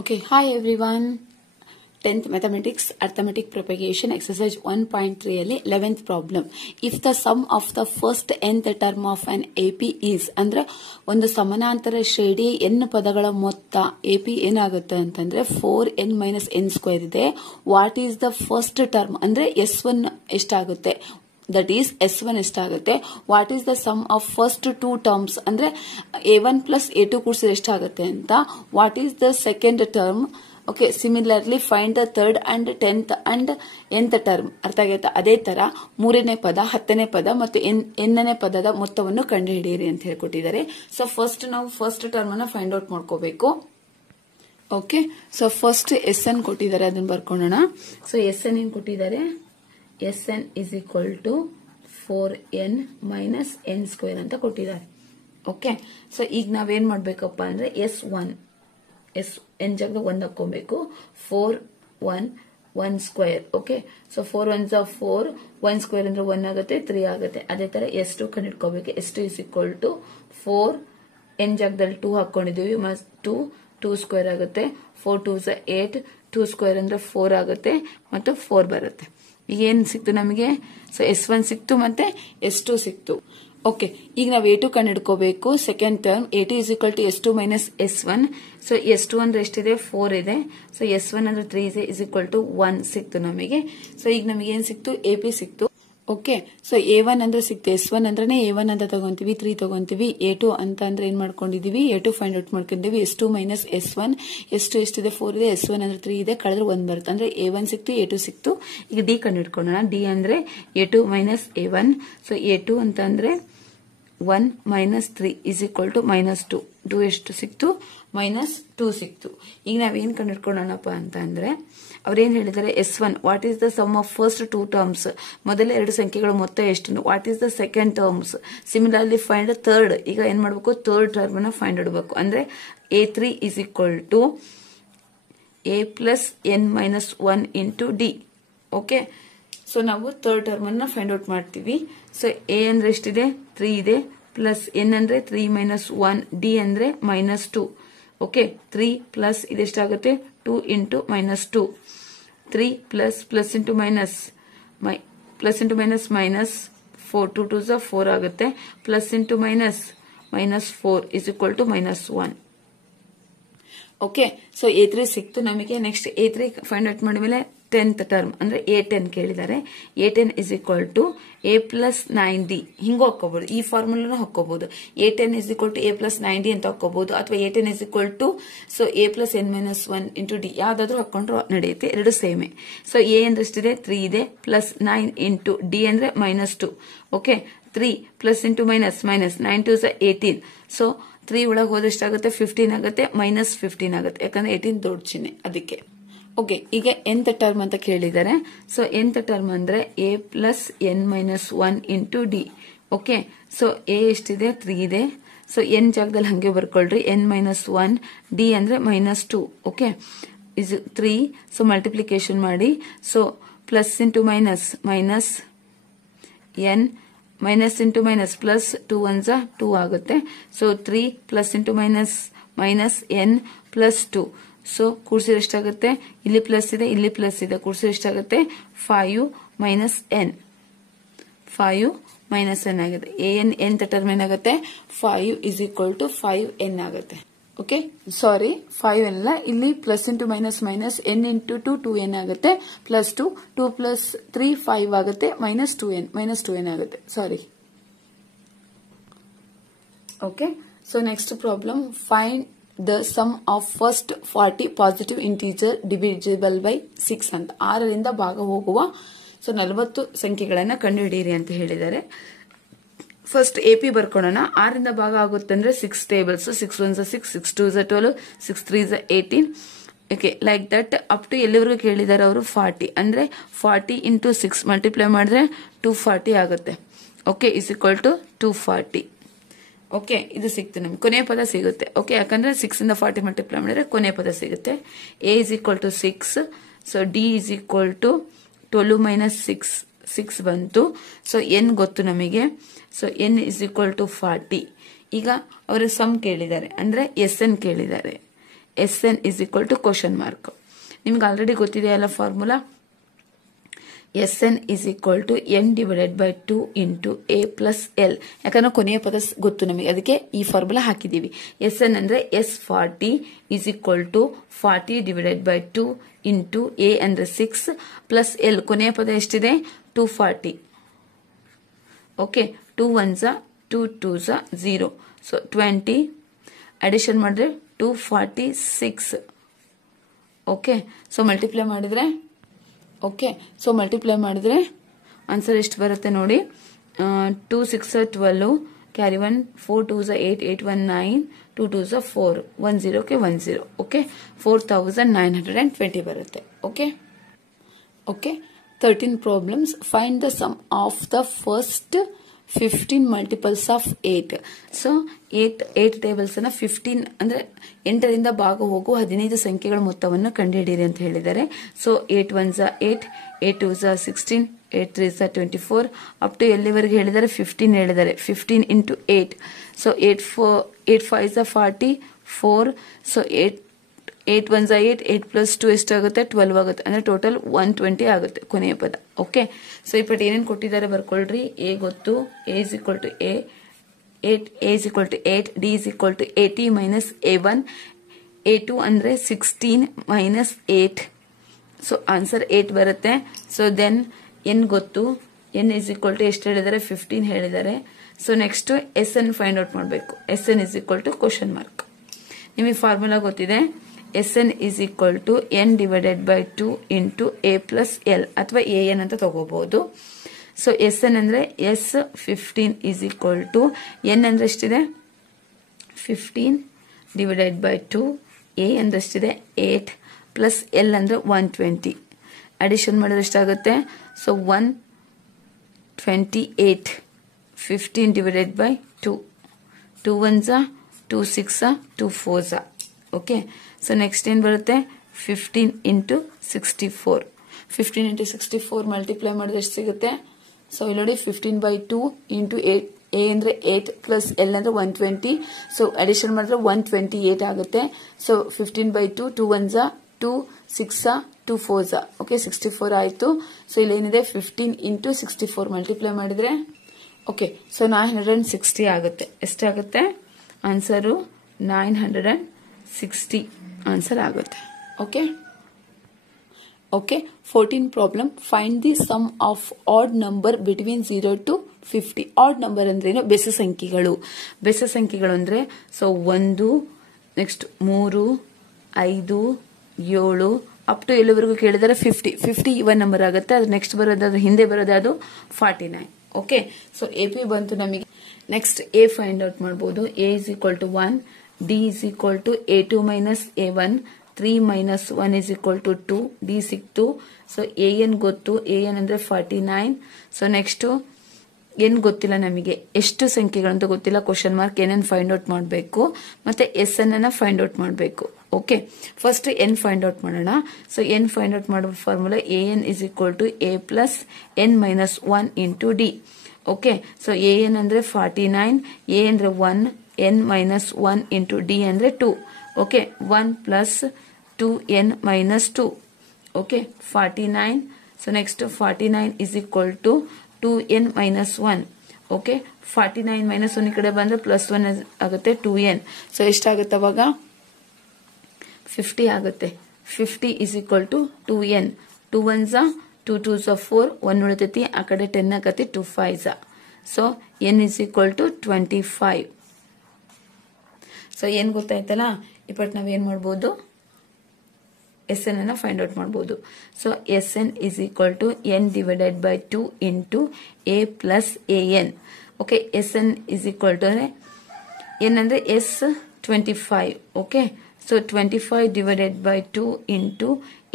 Okay, hi everyone. 10th Mathematics Arithmetic Propagation Exercise 1.3 ಅಲ್ಲಿ 11th problem. If the sum of the first nth term of an AP is ಅಂದ್ರೆ ಒಂದು ಸಮಾನಾಂತರ ಶ್ರೇಣಿ n ಪದಗಳ ಮೊತ್ತ AP ಏನಾಗುತ್ತೆ ಅಂತಂದ್ರೆ 4n - n ಸ್ಕ್ವೇರ್ ಇದೆ. What is the first term ಅಂದ್ರೆ S1 ಎಷ್ಟಾಗುತ್ತೆ? ದಟ್ ಈಸ್ S1 ಎಷ್ಟಾಗುತ್ತೆ? What is the sum of first two terms ಅಂದ್ರೆ A1 ಪ್ಲಸ್ A2 ಕೂಡಿಸಿದ್ರೆ ಎಷ್ಟಾಗುತ್ತೆ ಅಂತ. What is the second term? Okay, similarly find the third and 10th and nth term. ಅರ್ಥ ಆಗೈತಾ? ಅದೇ ತರ 3ನೇ ಪದ, 10ನೇ ಪದ ಮತ್ತು nನೇ ಪದದ ಮೊತ್ತವನ್ನು ಕಂಡುಹಿಡಿಯಿರಿ ಅಂತ ಹೇಳ್ಕೊಟ್ಟಿದ್ದಾರೆ. ಸೊ ಫಸ್ಟ್ ನಾವು ಫಸ್ಟ್ ಟರ್ಮ್ ಅನ್ನ ಫೈಂಡ್ ಔಟ್ ಮಾಡ್ಕೋಬೇಕು. ಓಕೆ, ಸೊ ಫಸ್ಟ್ SN ಕೊಟ್ಟಿದ್ದಾರೆ, ಅದನ್ನ ಬರ್ಕೊಳ್ಳೋಣ. ಸೊ SN ಏನ್ ಕೊಟ್ಟಿದ್ದಾರೆ? SN is equal to 4n minus n square ಅಂತ ಕೊಟ್ಟಿದ್ದಾರೆ. ಓಕೆ, ಸೊ ಈಗ ನಾವೇನ್ ಮಾಡ್ಬೇಕಪ್ಪ ಅಂದ್ರೆ n ಜಾಗದಾಗ 1 ಹಾಕೋಬೇಕು. 4 1 square. Okay, so 4 1s are 4, 1 square ಅಂದ್ರೆ 1 ಆಗುತ್ತೆ, 3 ಆಗುತ್ತೆ. ಅದೇ ತರ S2 ಕಂಡುಹಿಡ್ಕೋಬೇಕು. S2 is equal to 4 n ಜಾಗದಲ್ಲಿ 2 ಹಾಕೊಂಡಿದೀವಿ, 2 ಸ್ಕ್ವೇರ್ ಆಗುತ್ತೆ. 4 2s are 8, 2 ಸ್ಕ್ವೇರ್ ಅಂದ್ರೆ 4 ಆಗುತ್ತೆ ಮತ್ತು 4 ಬರುತ್ತೆ. ಈಗ ಏನ್ ಸಿಕ್ತು ನಮಗೆ? ಸೊ S1 ಸಿಕ್ತು ಮತ್ತೆ S2 ಸಿಕ್ತು. ಓಕೆ, ಈಗ ನಾವು A2 ಕಂಡುಹಿಡ್ಕೋಬೇಕು. Second term A2 is equal to S2 minus S1. So S2 ಅಂದ್ರೆ ಎಷ್ಟಿದೆ? 4 ಇದೆ. ಸೊ S1 ಅಂದ್ರೆ 3 ಇದೆ, is equal to 1 ಸಿಕ್ತು ನಮಗೆ. ಸೊ ಈಗ ನಮಗೆ ಏನ್ ಸಿಕ್ತು? AP ಸಿಕ್ತು. ಓಕೆ, ಸೊ A1 ಅಂದ್ರೆ ಸಿಕ್ತು. S1 ಅಂದ್ರೆ A1 ಅಂತ ತಗೊಂತೀವಿ, 3 ತಗೊಂತೀವಿ. A2 ಅಂತ ಅಂದ್ರೆ ಏನ್ ಮಾಡ್ಕೊಂಡಿದೀವಿ? A2 ಫೈಂಡ್ ಔಟ್ ಮಾಡ್ಕೊಂಡಿದೀವಿ. S2 minus S1. S2 ಎಷ್ಟಿದೆ? 4 ಇದೆ. S1 ಅಂದ್ರೆ 3 ಇದೆ, ಕಳೆದ್ರೆ 1 ಬರುತ್ತೆ. ಅಂದ್ರೆ A1 ಸಿಕ್ತು, A2 ಸಿಕ್ತು. ಈಗ D ಕಂಡುಹಿಡ್ಕೊಳ್ಳೋಣ. D ಅಂದ್ರೆ A2 minus A1. So A2 ಅಂತ ಅಂದ್ರೆ 1 minus 3 is equal to minus 2. 2 ಎಷ್ಟು ಸಿಕ್ತು? minus 2 ಸಿಕ್ತು. ಈಗ ನಾವೇನ್ ಕಂಡುಹಿಡ್ಕೊಳ್ಳೋಣಪ್ಪ ಅಂತ ಅಂದ್ರೆ ಅವ್ರೇನ್ ಹೇಳಿದ್ದಾರೆ? S1 what is the sum of first two terms, ಮೊದಲ ಎರಡು ಸಂಖ್ಯೆಗಳ ಮೊತ್ತ ಎಷ್ಟು? What is the second terms? Similarly find third. ಈಗ ಏನ್ ಮಾಡ್ಬೇಕು? ಥರ್ಡ್ ಟರ್ಮ್ ಅನ್ನ ಫೈಂಡ್ ಮಾಡಬೇಕು. ಅಂದ್ರೆ A3 is equal to A plus n minus 1 into D. Okay, so ನಾವು ಥರ್ಡ್ ಟರ್ಮ್ ಅನ್ನ ಫೈಂಡ್ ಔಟ್ ಮಾಡ್ತೀವಿ. ಸೊ A ಅಂದ್ರೆ ಎಷ್ಟಿದೆ? 3 ಇದೆ, ಪ್ಲಸ್ n ಅಂದ್ರೆ 3 minus 1, D ಅಂದ್ರೆ -2. ಓಕೆ, 3 ಪ್ಲಸ್ ಇದೆಷ್ಟಾಗುತ್ತೆ? 2 into -2. 3 plus into minus, plus into minus minus 4, 2 2s are 4 ಆಗುತ್ತೆ. Plus into minus -4 is equal to -1. Okay, so A3 ಸಿಕ್ತು ನಮಗೆ. ನೆಕ್ಸ್ಟ್ A3 ಫೈಂಡ್ ಔಟ್ ಮಾಡಿದ್ಮೇಲೆ 10th ಟರ್ಮ್ ಅಂದ್ರೆ A10 ಕೇಳಿದ್ದಾರೆ. A10 is equal to A plus 9D. ಹಿಂಗೂ ಹಾಕೋಬಹುದು, ಈ ಫಾರ್ಮುಲಾನು ಹಾಕೋಬಹುದು. A10 is equal to A plus 9D ಅಂತ ಹಾಕೋಬಹುದು, ಅಥವಾ A10 is equal to so A plus n minus 1 into D ಯಾವ್ದಾದ್ರು ಹಾಕೊಂಡ್ರು ನಡೆಯುತ್ತೆ, ಎರಡು ಸೇಮೆ. ಸೊ A ಅಂದ್ರೆ ಎಷ್ಟಿದೆ? 3 ಇದೆ, ಪ್ಲಸ್ 9 ಇಂಟು D ಅಂದ್ರೆ -2. Okay, 3 plus into minus 9 2s are 18. So 3 ಒಳಗೆ ಹೋದಷ್ಟಾಗುತ್ತೆ? 15 ಆಗುತ್ತೆ, -15 ಆಗುತ್ತೆ, ಯಾಕಂದ್ರೆ 18 ದೊಡ್ಡ ಚಿಹ್ನೆ ಅದಕ್ಕೆ. ಓಕೆ, ಈಗ nth ಟರ್ಮ್ ಅಂತ ಕೇಳಿದ್ದಾರೆ. ಸೊ nth ಟರ್ಮ್ ಅಂದ್ರೆ A plus n minus 1 into D. Okay, so A ಎಷ್ಟಿದೆ? 3 ಇದೆ. ಸೊ n ಜಾಗದಲ್ಲಿ ಹಂಗೆ ಬರ್ಕೊಳ್ರಿ, n minus 1, D ಅಂದ್ರೆ -2. Okay, is 3. ಸೊ ಮಲ್ಟಿಪ್ಲಿಕೇಶನ್ ಮಾಡಿ. So plus into minus minus n, minus into minus plus 2 1s are 2 ಆಗುತ್ತೆ. So 3 plus into minus minus n plus 2. So ಕೂಡಿಸಿದ್ರೆ ಎಷ್ಟಾಗುತ್ತೆ? ಇಲ್ಲಿ ಪ್ಲಸ್ ಇದೆ, ಇಲ್ಲಿ ಪ್ಲಸ್ ಇದೆ, ಕೂಡಿಸಿದ್ರೆ ಎಷ್ಟಾಗುತ್ತೆ? 5 minus n. 5 minus n ಆಗುತ್ತೆ. nth ಟರ್ಮ್ ಏನಾಗುತ್ತೆ? 5 is equal to 5n ಆಗುತ್ತೆ. ಓಕೆ, ಸಾರಿ 5 ಅಲ್ಲ, ಇಲ್ಲಿ plus into minus minus n into 2 2n ಆಗುತ್ತೆ, ಪ್ಲಸ್ 2 ಪ್ಲಸ್ 3 5 ಆಗುತ್ತೆ, -2n ಆಗುತ್ತೆ. Sorry. Okay, so next problem find the sum of first 40 positive integer divisible by 6 ಅಂತ. 6ರಿಂದ ಭಾಗ ಹೋಗುವ 40 ಸಂಖ್ಯೆಗಳನ್ನ ಕಂಡುಹಿಡಿಯಿರಿ ಅಂತ ಹೇಳಿದ್ದಾರೆ. First AP ಬರ್ಕೊಳ್ಳೋಣ. 6ರಿಂದ ಭಾಗ ಆಗುತ್ತೆ ಅಂದ್ರೆ 6 tables. 6 1s are 6, 6 2s are 12, 6 3s are 18. Okay, like that up to ಎಲ್ಲಿವರೆಗೂ ಕೇಳಿದ್ದಾರೆ ಅವರು? 40 ಅಂದ್ರೆ 40 ಇಂಟು 6 ಮಲ್ಟಿಪ್ಲೈ ಮಾಡಿದ್ರೆ 240 ಆಗುತ್ತೆ. Okay, is equal to 240. Okay, ಇದು ಸಿಕ್ತು ನಮ್ಗೆ, ಕೊನೆ ಪದ ಸಿಗುತ್ತೆ. ಓಕೆ, ಯಾಕಂದ್ರೆ 6 ಇಂದ 40 ಮಲ್ಟಿಪ್ಲೈ ಮಾಡಿದ್ರೆ ಕೊನೆ ಪದ ಸಿಗುತ್ತೆ. A is equal to 6. So D is equal to 12 minus 6 ಬಂತು. ಸೊ n ಗೊತ್ತು ನಮಗೆ. So n is equal to 40. ಈಗ ಅವರು ಸಮ್ ಕೇಳಿದ್ದಾರೆ, ಅಂದ್ರೆ SN ಕೇಳಿದ್ದಾರೆ. Sn is equal to question mark. ನಿಮ್ಗೆ ಆಲ್ರೆಡಿ ಗೊತ್ತಿದೆಯಲ್ಲ formula. Sn is equal to n divided by 2 into a plus l. ಯಾಕಂದ್ರೆ ಕೊನೆಯ ಪದ ಗೊತ್ತು ನಮಗೆ, ಅದಕ್ಕೆ ಈ ಫಾರ್ಮುಲಾ ಹಾಕಿದೀವಿ. Sn ಅಂದ್ರೆ S40 is equal to 40 divided by 2 into a ಅಂದ್ರೆ 6 plus l. ಕೊನೆಯ ಪದ ಎಷ್ಟಿದೆ? 240. Okay, 2 1s 2 2s 0. So 20 addition ಮಾಡಿದ್ರೆ 246. ಓಕೆ, ಸೊ ಮಲ್ಟಿಪ್ಲೈ ಮಾಡಿದ್ರೆ ಆನ್ಸರ್ ಎಷ್ಟು ಬರುತ್ತೆ ನೋಡಿ. 2 6 12, carry 1, 4 2s 8, 8 1 9, 2 2s 4, 1 0 K 1 0. Okay, 4920 ಬರುತ್ತೆ. Okay 13 problems. Find the sum of the first 15 multiples of 8. So 8 tables ಅನ್ನ 15 ಅಂದ್ರೆ 8ರಿಂದ ಭಾಗ ಹೋಗುವ 15 ಸಂಖ್ಯೆಗಳ ಮೊತ್ತವನ್ನು ಕಂಡುಹಿಡಿಯಿರಿ ಅಂತ ಹೇಳಿದ್ದಾರೆ. So 8 1s 8, 8 2s 16, 8 3s 24 up to ಎಲ್ಲಿವರೆಗೆ ಹೇಳಿದ್ದಾರೆ? 15 ಹೇಳಿದ್ದಾರೆ. 15 into 8. So 8 5s 44. So 8 1s 8, 8 plus 2 ಎಷ್ಟಾಗುತ್ತೆ? 12 ಆಗುತ್ತೆ. ಅಂದ್ರೆ ಟೋಟಲ್ 120 ಆಗುತ್ತೆ ಕೊನೆಯ ಪದ. ಓಕೆ, ಸೊ ಈ ಪಟ್ಟಿ ಏನೇನು ಕೊಟ್ಟಿದ್ದಾರೆ ಬರ್ಕೊಳ್ರಿ. ಎ ಗೊತ್ತು, a is equal to 8, d is equal to 80 minus a1, a2 ಅಂದ್ರೆ 16 minus 8. ಸೊ ಆನ್ಸರ್ 8 ಬರುತ್ತೆ. ಸೊ ದೆನ್ n ಗೊತ್ತು, n is equal to ಎಷ್ಟು ಹೇಳಿದ್ದಾರೆ? 15 ಹೇಳಿದ್ದಾರೆ. So next Sn find out ಮಾಡಬೇಕು. Sn is equal to question mark. ನಿಮಗೆ formula ಗೊತ್ತಿದೆ. Sn is equal to n divided by 2 into a plus l ಅಥವಾ an ಅಂತ ತಗೋಬಹುದು. ಸೊ Sn ಅಂದ್ರೆ S15 is equal to n ಅಂದ್ರೆ ಎಷ್ಟಿದೆ? 15 divided by 2, a ಅಂದ್ರೆ ಎಷ್ಟಿದೆ? 8 plus l ಅಂದ್ರೆ 120. ಅಡಿಷನ್ ಮಾಡಿದ್ರೆ ಎಷ್ಟಾಗುತ್ತೆ? So 128. 15 divided by 2, 2 1s 2 6 2 4s. Okay, so next ಏನ್ ಬರುತ್ತೆ? 15 into 64. 15 into 64 ಮಲ್ಟಿಪ್ಲೈ ಮಾಡಿದ್ರೆ ಎಷ್ಟು ಸಿಗುತ್ತೆ? ಸೊ ಇಲ್ಲಿ ನೋಡಿ 15 by 2 into 8. a ಅಂದ್ರೆ 8 plus l ಅಂದ್ರೆ 120. ಸೊ ಅಡಿಷನ್ ಮಾಡಿದ್ರೆ 128 ಆಗುತ್ತೆ. So 15 by 2, 2 1s 2 6 2 4s. Okay, 64 ಆಯ್ತು. ಸೊ ಇಲ್ಲಿ ಏನಿದೆ? 15 into 64 ಮಲ್ಟಿಪ್ಲೈ ಮಾಡಿದ್ರೆ ಓಕೆ, ಸೊ 960 ಆಗುತ್ತೆ. ಎಷ್ಟಾಗುತ್ತೆ? ಆನ್ಸರು 960 ಆನ್ಸರ್ ಆಗುತ್ತೆ. Okay 14 problem. Find the sum of odd number between 0 to 50. Odd number ಅಂದ್ರೇನು? ಬೆಸ ಸಂಖ್ಯೆಗಳು. ಬೆಸ ಸಂಖ್ಯೆಗಳು ಅಂದ್ರೆ ಸೊ 1, ನೆಕ್ಸ್ಟ್ 3, 5, 7 ಅಪ್ ಟು ಎಲ್ಲಿವರೆಗೂ ಕೇಳಿದರೆ 50 ಇವನ್ ನಂಬರ್ ಆಗುತ್ತೆ. ಅದು ನೆಕ್ಸ್ಟ್ ಬರೋದು, ಅದು ಹಿಂದೆ ಬರೋದು ಅದು 49. ಓಕೆ, ಸೊ AP ಬಂತು ನಮಗೆ. ನೆಕ್ಸ್ಟ್ A ಫೈಂಡ್ ಔಟ್ ಮಾಡಬಹುದು. A is equal to 1, D is equal to A2 minus A1, 3 minus 1 is equal to 2, D ಸಿಕ್ತು. ಸೊ AN ಗೊತ್ತು, AN ಅಂದ್ರೆ 49. ಸೊ ನೆಕ್ಸ್ಟ್ n ಗೊತ್ತಿಲ್ಲ ನಮಗೆ, ಎಷ್ಟು ಸಂಖ್ಯೆಗಳಂತ ಗೊತ್ತಿಲ್ಲ. ಕ್ವಶನ್ ಮಾರ್ಕ್ ಏನೇನು ಫೈಂಡ್ ಔಟ್ ಮಾಡಬೇಕು, ಮತ್ತೆ Sn ಅನ್ನ ಫೈಂಡ್ ಔಟ್ ಮಾಡಬೇಕು. Okay, first n find out ಮಾಡೋಣ. ಸೊ n ಫೈಂಡ್ ಔಟ್ ಮಾಡುವ formula AN is equal to A plus n minus 1 into D. Okay, so AN ಅಂದ್ರೆ 49, A ಅಂದ್ರೆ 1, n minus 1 into D ಅಂದ್ರೆ 2. Okay, 1 plus 2n minus 2. Okay, 49. So next 49 is equal to 2n minus 1. Okay, 49 minus 1 ಈ ಕಡೆ ಬಂದ್ರೆ plus 1 ಆಗುತ್ತೆ 2n. So ಎಷ್ಟಾಗುತ್ತೆ ಅವಾಗ? 50 ಆಗುತ್ತೆ. 50 is equal to 2n. 2 1s 2 2s 4, 1 ಉಳಿತೈತಿ, ಆ ಕಡೆ 10 ಆಗತ್ತೆ, 2 5s. So n is equal to 25. So ಏನ್ ಗೊತ್ತಾಯ್ತಲ್ಲ, ಇಪ್ಪಟ್ಟು ನಾವೇನ್ ಮಾಡ್ಬೋದು? Sn ಅನ್ನ ಫೈಂಡ್ ಔಟ್ ಮಾಡಬಹುದು. So Sn is equal to n divided by 2 into a plus an. Okay, Sn is equal to n ಅಂದ್ರೆ S25. Okay, so 25 divided by 2 into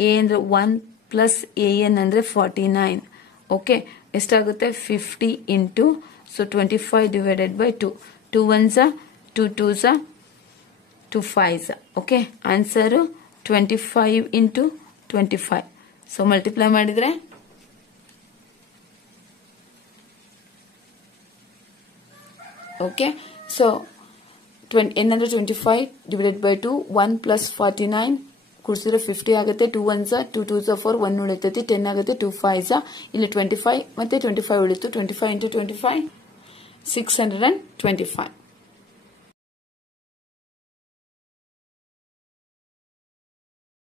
a ಅಂದ್ರೆ 1 plus an ಅಂದ್ರೆ 49. Okay, ಎಷ್ಟಾಗುತ್ತೆ? 50 into so 25 divided by 2. 2 1s 2 2s 2 5s. Okay, answer 25 into 25. So multiply ಮಾಡಿದ್ರೆ okay, so n ಅಂದ್ರೆ 25 divided by 2 1 plus 49 ಕೂಡಿಸಿದ್ರೆ 50 ಆಗುತ್ತೆ 2 1 2 2 4 1 ಉಳಿತೈತಿ 10 ಆಗುತ್ತೆ 2 5 ಇಲ್ಲಿ 25 ಮತ್ತೆ 25 ಉಳಿತು 25 into 25 625